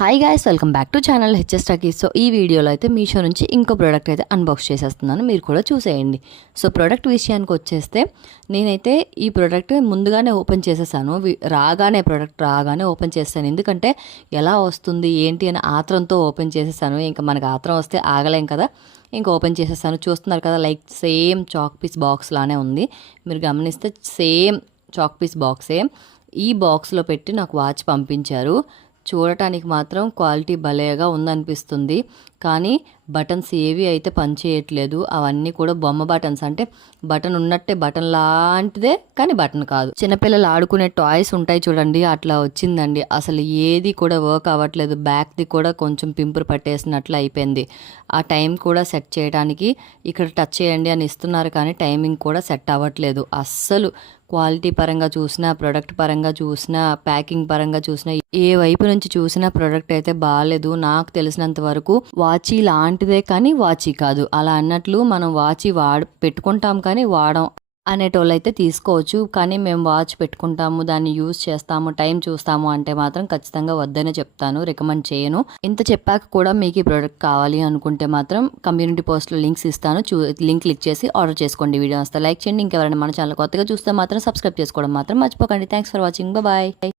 Hi guys, welcome back to channel H S talkies. So ఈ వీడియోలో అయితే మీషో నుంచి ఇంకో ప్రోడక్ట్ అయితే అన్బాక్స్ చేసేస్తున్నాను, మీరు కూడా చూసేయండి. సో ప్రోడక్ట్ విషయానికి వచ్చేస్తే నేనైతే ఈ ప్రోడక్ట్ ముందుగానే ఓపెన్ చేసేసాను. ప్రోడక్ట్ రాగానే ఓపెన్ చేస్తాను, ఎందుకంటే ఎలా వస్తుంది ఏంటి అని ఆత్రంతో ఓపెన్ చేసేసాను. ఇంకా మనకు ఆత్రం వస్తే ఆగలేం కదా, ఇంకా ఓపెన్ చేసేసాను. చూస్తున్నారు కదా, like same chalk piece box లానే ఉంది. మీరు గమనిస్తే సేమ్ చాక్ పీస్ బాక్సే. ఈ బాక్స్లో పెట్టి నాకు వాచ్ పంపించారు. చూడటానికి మాత్రం క్వాలిటీ భలేగా ఉందనిపిస్తుంది, కానీ బటన్స్ ఏవి అయితే పనిచేయట్లేదు. అవన్నీ కూడా బొమ్మ బటన్స్, అంటే బటన్ ఉన్నట్టే, బటన్ లాంటిదే కానీ బటన్ కాదు. చిన్నపిల్లలు ఆడుకునే టాయ్స్ ఉంటాయి చూడండి, అట్లా వచ్చిందండి. అసలు ఏది కూడా వర్క్ అవ్వట్లేదు. బ్యాక్ది కూడా కొంచెం పింపురు పట్టేసినట్లు అయిపోయింది. ఆ టైం కూడా సెట్ చేయడానికి ఇక్కడ టచ్ చేయండి అని ఇస్తున్నారు, కానీ టైమింగ్ కూడా సెట్ అవ్వట్లేదు అస్సలు. క్వాలిటీ పరంగా చూసినా, ప్రొడక్ట్ పరంగా చూసినా, ప్యాకింగ్ పరంగా చూసినా, ఏ వైపు నుంచి చూసినా ప్రోడక్ట్ అయితే బాగాలేదు. నాకు తెలిసినంత వరకు వాచీ లాంటిదే కానీ వాచీ కాదు. అలా అన్నట్లు మనం వాచీ పెట్టుకుంటాం కానీ వాడం అనేటోళ్ళు అయితే తీసుకోవచ్చు, కానీ మేము వాచ్ పెట్టుకుంటాము, దాన్ని యూజ్ చేస్తాము, టైం చూస్తాము అంటే మాత్రం ఖచ్చితంగా వద్దనే చెప్తాను, రికమెండ్ చేయను. ఇంత చెప్పాక కూడా మీకు ఈ ప్రోడక్ట్ కావాలి అనుకుంటే మాత్రం కమ్యూనిటీ పోస్ట్లో లింక్స్ ఇస్తాను, లింక్ క్లిక్ చేసి ఆర్డర్ చేసుకోండి. వీడియో వస్తే లైక్ చేయండి. ఇంకెవరైనా మన ఛానల్ కొత్తగా చూస్తే మాత్రం సబ్స్క్రైబ్ చేసుకోవడం మాత్రం మర్చిపోకండి. Thanks for watching, bye.